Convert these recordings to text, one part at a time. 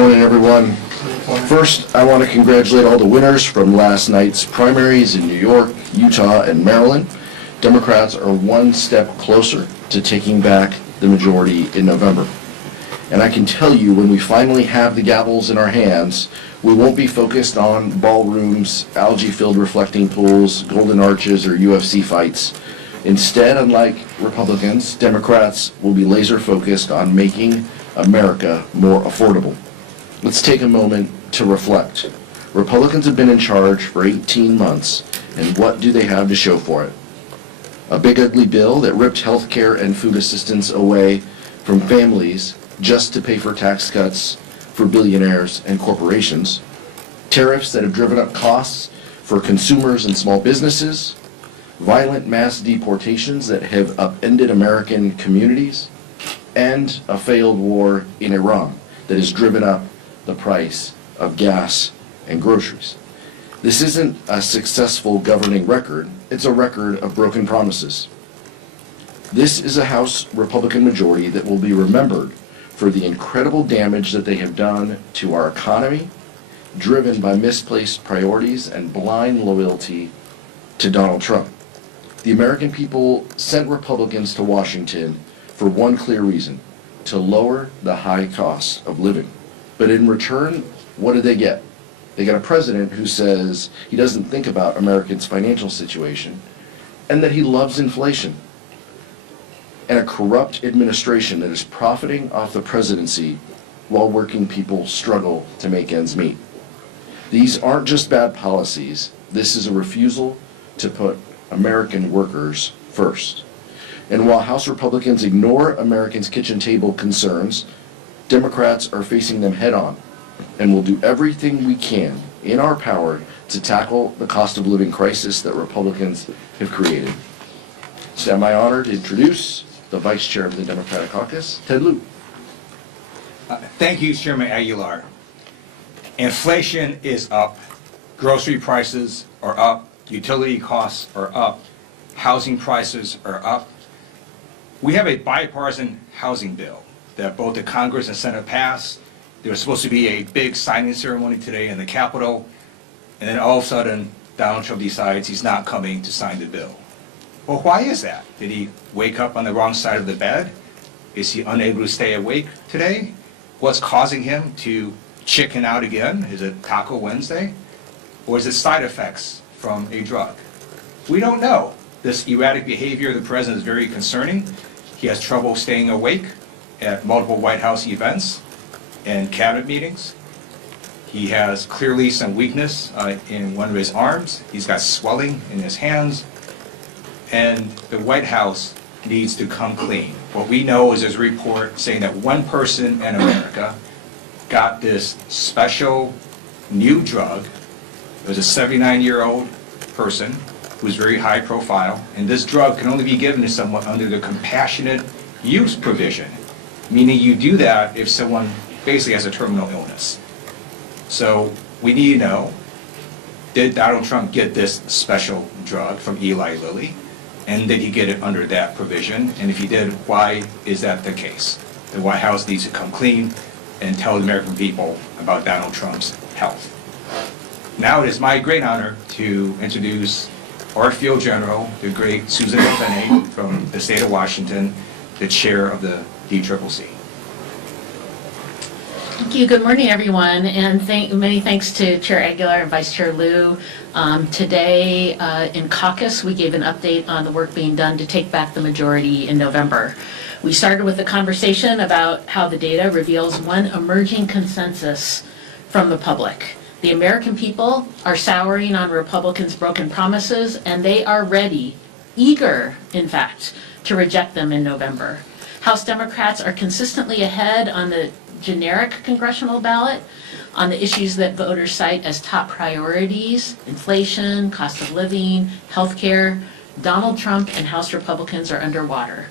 morning, everyone. First, I want to congratulate all the winners from last night's primaries in New York, Utah, and Maryland. Democrats are one step closer to taking back the majority in November. And I can tell you, when we finally have the gavels in our hands, we won't be focused on ballrooms, algae-filled reflecting pools, golden arches, or UFC fights. Instead, unlike Republicans, Democrats will be laser-focused on making America more affordable. Let's take a moment to reflect. Republicans have been in charge for 18 months, and what do they have to show for it? A big ugly bill that ripped health care and food assistance away from families just to pay for tax cuts for billionaires and corporations, tariffs that have driven up costs for consumers and small businesses, violent mass deportations that have upended American communities, and a failed war in Iran that has driven up the price of gas and groceries. This isn't a successful governing record, it's a record of broken promises. This is a House Republican majority that will be remembered for the incredible damage that they have done to our economy, driven by misplaced priorities and blind loyalty to Donald Trump. The American people sent Republicans to Washington for one clear reason: to lower the high cost of living. But in return, what did they get? They got a president who says he doesn't think about Americans' financial situation and that he loves inflation, and a corrupt administration that is profiting off the presidency while working people struggle to make ends meet. These aren't just bad policies. This is a refusal to put American workers first. And while House Republicans ignore Americans' kitchen table concerns, Democrats are facing them head on and will do everything we can in our power to tackle the cost of living crisis that Republicans have created. It's now my honor to introduce the Vice Chair of the Democratic Caucus, Ted Lieu. Thank you, Chairman Aguilar. Inflation is up, grocery prices are up, utility costs are up, housing prices are up. We have a bipartisan housing bill that both the Congress and Senate passed. There was supposed to be a big signing ceremony today in the Capitol, and then all of a sudden, Donald Trump decides he's not coming to sign the bill. Well, why is that? Did he wake up on the wrong side of the bed? Is he unable to stay awake today? What's causing him to chicken out again? Is it Taco Wednesday? Or is it side effects from a drug? We don't know. This erratic behavior of the president is very concerning. He has trouble staying awake at multiple White House events and cabinet meetings. He has clearly some weakness in one of his arms. He's got swelling in his hands. And the White House needs to come clean. What we know is there's a report saying that one person in America got this special new drug. It was a 79-year-old person who was very high profile, and this drug can only be given to someone under the compassionate use provision, meaning you do that if someone basically has a terminal illness. So we need to know, did Donald Trump get this special drug from Eli Lilly? And did he get it under that provision? And if he did, why is that the case? The White House needs to come clean and tell the American people about Donald Trump's health. Now it is my great honor to introduce our Field General, the great Susan Bennett from the state of Washington, the chair of the DCCC. Thank you. Good morning, everyone, and many thanks to Chair Aguilar and Vice Chair Lieu. Today in caucus, we gave an update on the work being done to take back the majority in November. We started with a conversation about how the data reveals one emerging consensus from the public. The American people are souring on Republicans' broken promises, and they are ready, eager, in fact, to reject them in November. House Democrats are consistently ahead on the generic congressional ballot on the issues that voters cite as top priorities: inflation, cost of living, healthcare. Donald Trump and House Republicans are underwater,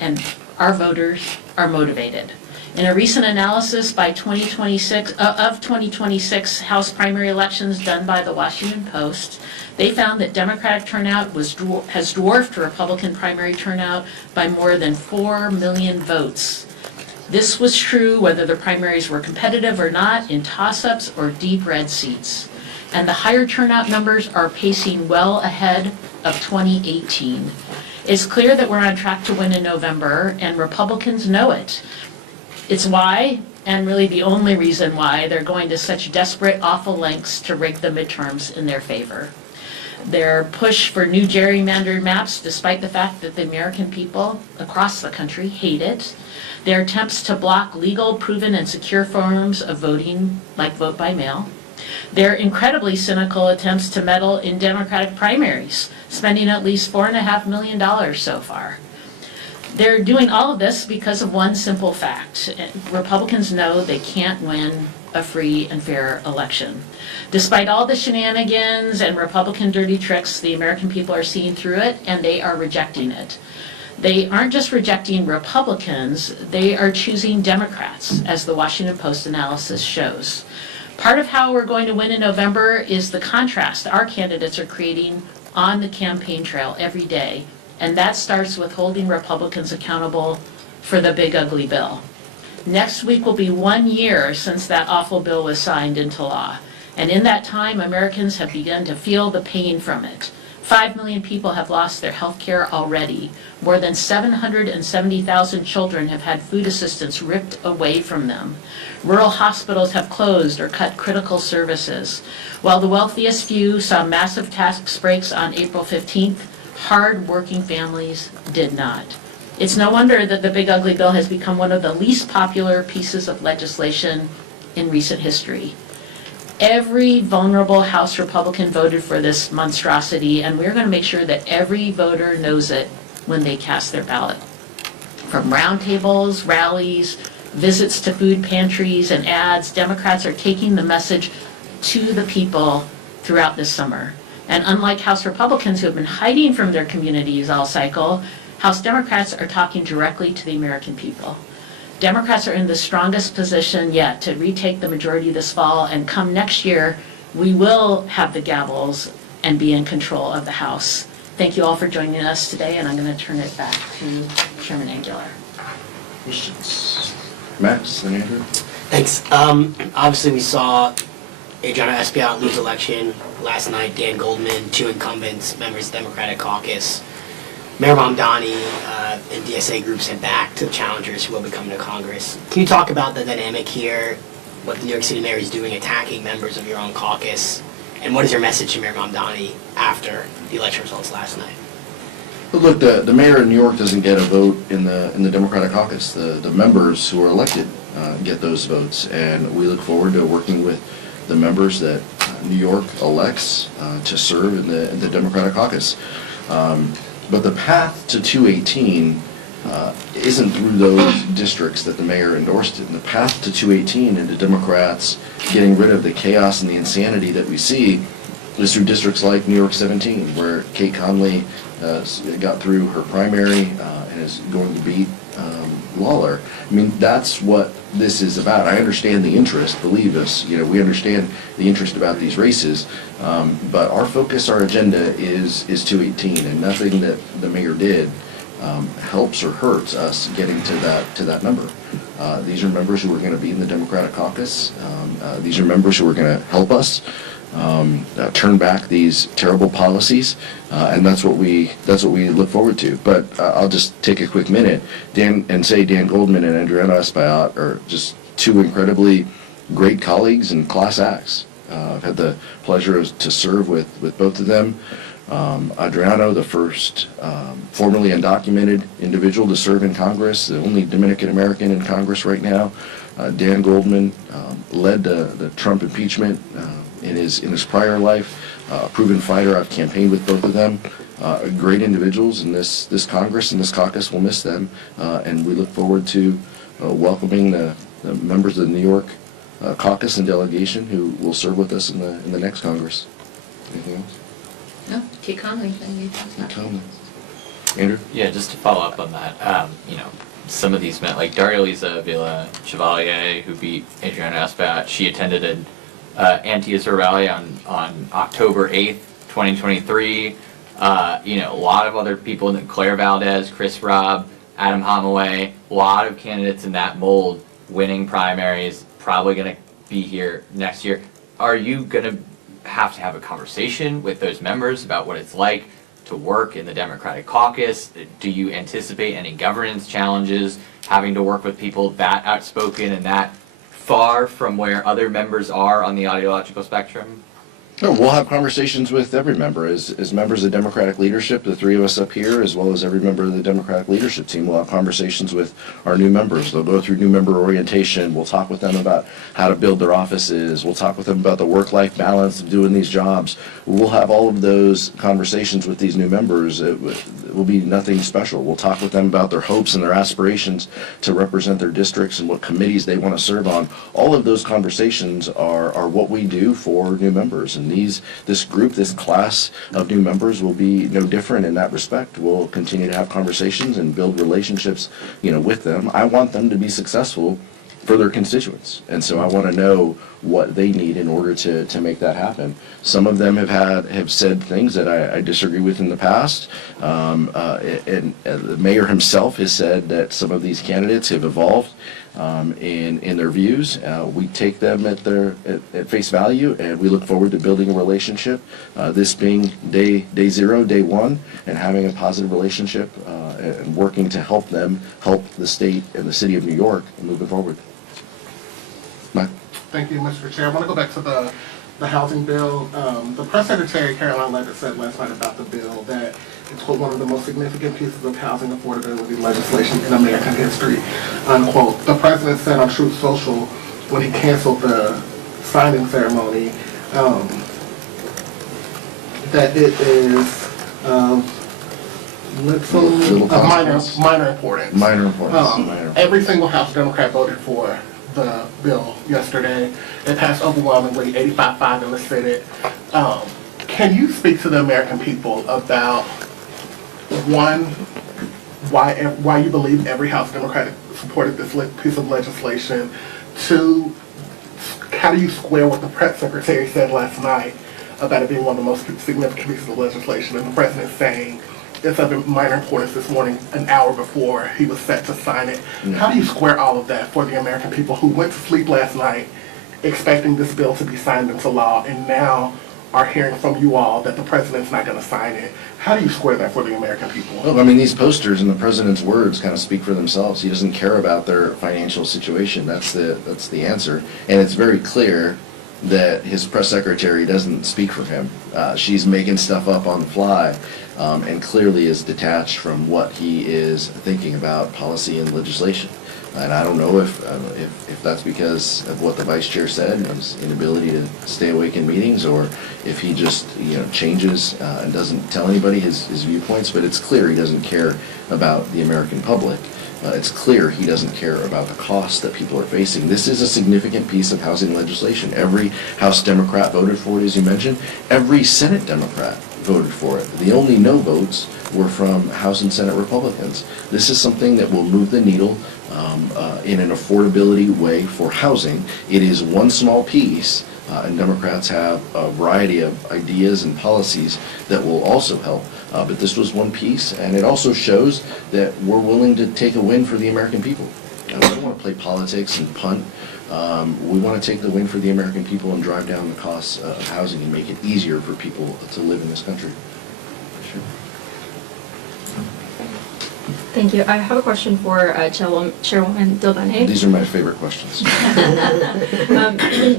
and our voters are motivated. In a recent analysis by 2026 House primary elections done by the Washington Post, they found that Democratic turnout has dwarfed Republican primary turnout by more than 4 million votes. This was true whether the primaries were competitive or not, in toss-ups or deep red seats. And the higher turnout numbers are pacing well ahead of 2018. It's clear that we're on track to win in November, and Republicans know it. It's why, and really the only reason why, they're going to such desperate, awful lengths to rig the midterms in their favor. Their push for new gerrymandered maps, despite the fact that the American people across the country hate it. Their attempts to block legal, proven, and secure forms of voting, like vote by mail. Their incredibly cynical attempts to meddle in Democratic primaries, spending at least $4.5 million so far. They're doing all of this because of one simple fact. Republicans know they can't win a free and fair election. Despite all the shenanigans and Republican dirty tricks, the American people are seeing through it, and they are rejecting it. They aren't just rejecting Republicans, they are choosing Democrats, as the Washington Post analysis shows. Part of how we're going to win in November is the contrast our candidates are creating on the campaign trail every day, and that starts with holding Republicans accountable for the big ugly bill. Next week will be 1 year since that awful bill was signed into law, and in that time, Americans have begun to feel the pain from it. 5 million people have lost their health care already. More than 770,000 children have had food assistance ripped away from them. Rural hospitals have closed or cut critical services. While the wealthiest few saw massive tax breaks on April 15th, hard-working families did not. It's no wonder that the big ugly bill has become one of the least popular pieces of legislation in recent history. Every vulnerable House Republican voted for this monstrosity, and we're going to make sure that every voter knows it when they cast their ballot. From roundtables, rallies, visits to food pantries, and ads, Democrats are taking the message to the people throughout this summer. And unlike House Republicans who have been hiding from their communities all cycle, House Democrats are talking directly to the American people. Democrats are in the strongest position yet to retake the majority this fall, and come next year, we will have the gavels and be in control of the House. Thank you all for joining us today, and I'm going to turn it back to Chairman Aguilar. Questions? Max and Andrew? Thanks. Obviously, we saw Adriana Espaillat lose election last night. Dan Goldman, 2 incumbents, members of the Democratic caucus. Mayor Mamdani and DSA groups sent back to the challengers who will be coming to Congress. Can you talk about the dynamic here, what the New York City mayor is doing, attacking members of your own caucus, and what is your message to Mayor Mamdani after the election results last night? But look, the mayor of New York doesn't get a vote in the Democratic caucus. The members who are elected get those votes, and we look forward to working with the members that New York elects to serve in the Democratic caucus. But the path to 218 isn't through those districts that the mayor endorsed it. And the path to 218 and to Democrats getting rid of the chaos and the insanity that we see is through districts like New York 17, where Kate Conley got through her primary and is going to beat Lawler. I mean, that's what this is about. I understand the interest, believe us. You know, we understand the interest about these races, but our focus, our agenda is 218, and nothing that the mayor did helps or hurts us getting to that number. These are members who are going to be in the Democratic caucus. These are members who are going to help us turn back these terrible policies, and that's what we look forward to. But I'll just take a quick minute Dan Goldman and Adriana Espaillat are just 2 incredibly great colleagues and class acts. I've had the pleasure to serve with both of them. Adriano, the first formerly undocumented individual to serve in Congress, the only Dominican American in Congress right now. Dan Goldman led the Trump impeachment in his prior life. A proven fighter. I've campaigned with both of them. Great individuals, and this Congress and this caucus will miss them. And we look forward to welcoming the members of the New York caucus and delegation who will serve with us in the next Congress. Anything else? No, Kate Conley. Andrew? Yeah, just to follow up on that, some of these men, like Daria-Lisa Villa Chevalier, who beat Adriana Espaillat, she attended an anti-Israel rally on October 8th, 2023. A lot of other people, Claire Valdez, Chris Robb, Adam Holloway, a lot of candidates in that mold winning primaries, probably going to be here next year. Are you going to have a conversation with those members about what it's like to work in the Democratic caucus? Do you anticipate any governance challenges, having to work with people that outspoken and that far from where other members are on the ideological spectrum? No, we'll have conversations with every member. As members of Democratic leadership, the three of us up here, as well as every member of the Democratic leadership team, will have conversations with our new members. They'll go through new member orientation. We'll talk with them about how to build their offices. We'll talk with them about the work-life balance of doing these jobs. We'll have all of those conversations with these new members. It will be nothing special. We'll talk with them about their hopes and their aspirations to represent their districts and what committees they want to serve on. All of those conversations are what we do for new members. And this group, this class of new members will be no different in that respect. We'll continue to have conversations and build relationships, with them. I want them to be successful for their constituents. And so I want to know what they need in order to make that happen. Some of them have said things that I disagree with in the past. And the mayor himself has said that some of these candidates have evolved in their views. We take them at face value, and we look forward to building a relationship. This being day zero, day one, and having a positive relationship and working to help them help the state and the city of New York moving forward. Mike? Thank you, Mr. Chair. I want to go back to the housing bill. The press secretary, Caroline Levitt, said last night about the bill that it's one of the most significant pieces of housing affordability legislation in American history, unquote. The president said on Truth Social when he canceled the signing ceremony that it is minor importance. Minor importance. Every single House Democrat voted for the bill yesterday. It passed overwhelmingly, 85-5 in the Senate. Can you speak to the American people about, one, why you believe every House Democrat supported this piece of legislation? Two, how do you square what the press secretary said last night about it being one of the most significant pieces of legislation, and the president saying it's of minor importance this morning, an hour before he was set to sign it? How do you square all of that for the American people who went to sleep last night expecting this bill to be signed into law and now are hearing from you all that the president's not going to sign it? How do you square that for the American people? Well, I mean, these posters and the president's words kind of speak for themselves. He doesn't care about their financial situation. That's the answer. And it's very clear that his press secretary doesn't speak for him. She's making stuff up on the fly, and clearly is detached from what he is thinking about policy and legislation. And I don't know if that's because of what the vice chair said and his inability to stay awake in meetings, or if he just changes and doesn't tell anybody his viewpoints. But it's clear he doesn't care about the American public. It's clear he doesn't care about the costs that people are facing. This is a significant piece of housing legislation. Every House Democrat voted for it, as you mentioned. Every Senate Democrat voted for it. The only no votes were from House and Senate Republicans. This is something that will move the needle in an affordability way for housing. It is one small piece, and Democrats have a variety of ideas and policies that will also help. But this was one piece, and it also shows that we're willing to take a win for the American people. We don't want to play politics and punt. We want to take the win for the American people and drive down the costs of housing and make it easier for people to live in this country. Sure. Thank you. I have a question for Chairwoman Dildane. These are my favorite questions.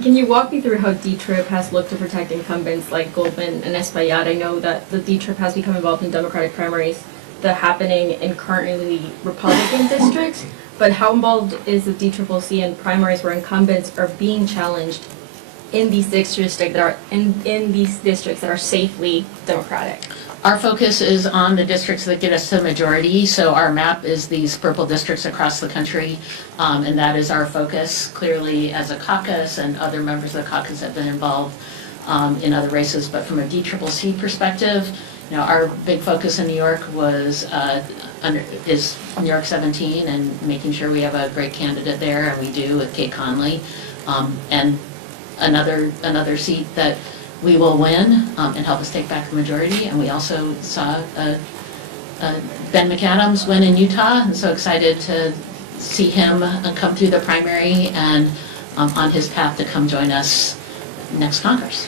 Can you walk me through how D-TRIP has looked to protect incumbents like Goldman and Espaillat? I know that the D-TRIP has become involved in Democratic primaries that are happening in currently Republican districts, but how involved is the DCCC in primaries where incumbents are being challenged in these districts that are in these districts that are safely Democratic? Our focus is on the districts that get us to the majority, so our map is these purple districts across the country, and that is our focus. Clearly, as a caucus, and other members of the caucus have been involved in other races, but from a DCCC perspective, our big focus in New York is New York 17 and making sure we have a great candidate there, and we do with Kate Conley, and another seat that we will win and help us take back the majority. And we also saw Ben McAdams win in Utah, and so excited to see him come through the primary and on his path to come join us next Congress.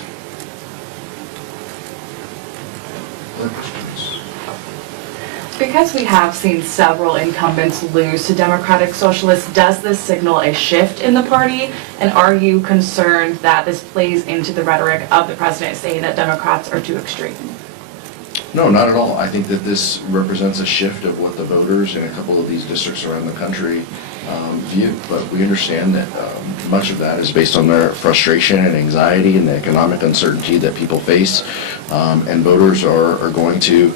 Because we have seen several incumbents lose to Democratic Socialists, does this signal a shift in the party? And are you concerned that this plays into the rhetoric of the president saying that Democrats are too extreme? No, not at all. I think that this represents a shift of what the voters in a couple of these districts around the country view. But we understand that much of that is based on their frustration and anxiety and the economic uncertainty that people face. And voters are going to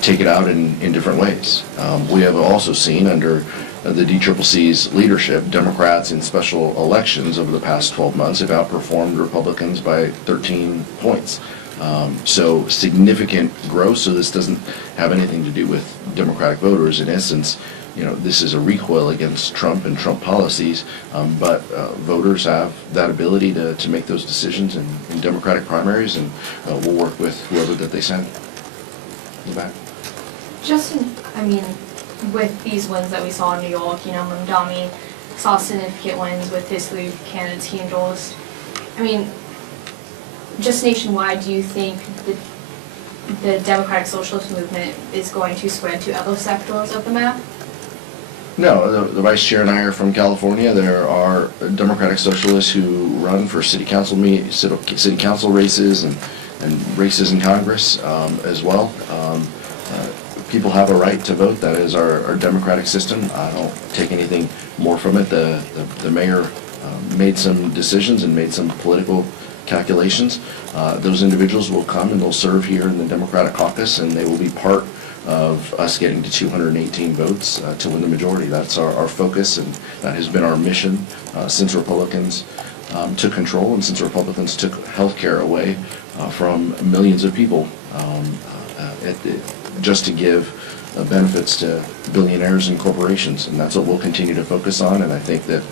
take it out in different ways. We have also seen under the DCCC's leadership, Democrats in special elections over the past 12 months have outperformed Republicans by 13 points. So significant growth, so this doesn't have anything to do with Democratic voters. In essence, you know, this is a recoil against Trump and Trump policies, but voters have that ability to make those decisions in Democratic primaries, and we'll work with whoever that they send. In the back. I mean, with these wins that we saw in New York, you know, Mamdani saw significant wins with his three candidates he endorsed. I mean, just nationwide, do you think the Democratic Socialist movement is going to spread to other sectors of the map? No, the Vice Chair and I are from California. There are Democratic Socialists who run for city council races and races in Congress as well. People have a right to vote. That is our democratic system. I don't take anything more from it. The mayor made some decisions and made some political calculations. Those individuals will come and they'll serve here in the Democratic caucus, and they will be part of us getting to 218 votes to win the majority. That's our focus, and that has been our mission since Republicans took control and since Republicans took health care away from millions of people just to give benefits to billionaires and corporations. And that's what we'll continue to focus on, and I think that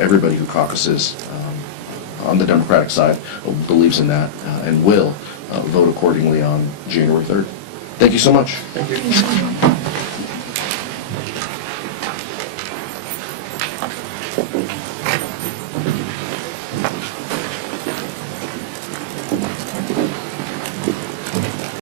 everybody who caucuses on the Democratic side believes in that and will vote accordingly on January 3rd. Thank you so much. Thank you.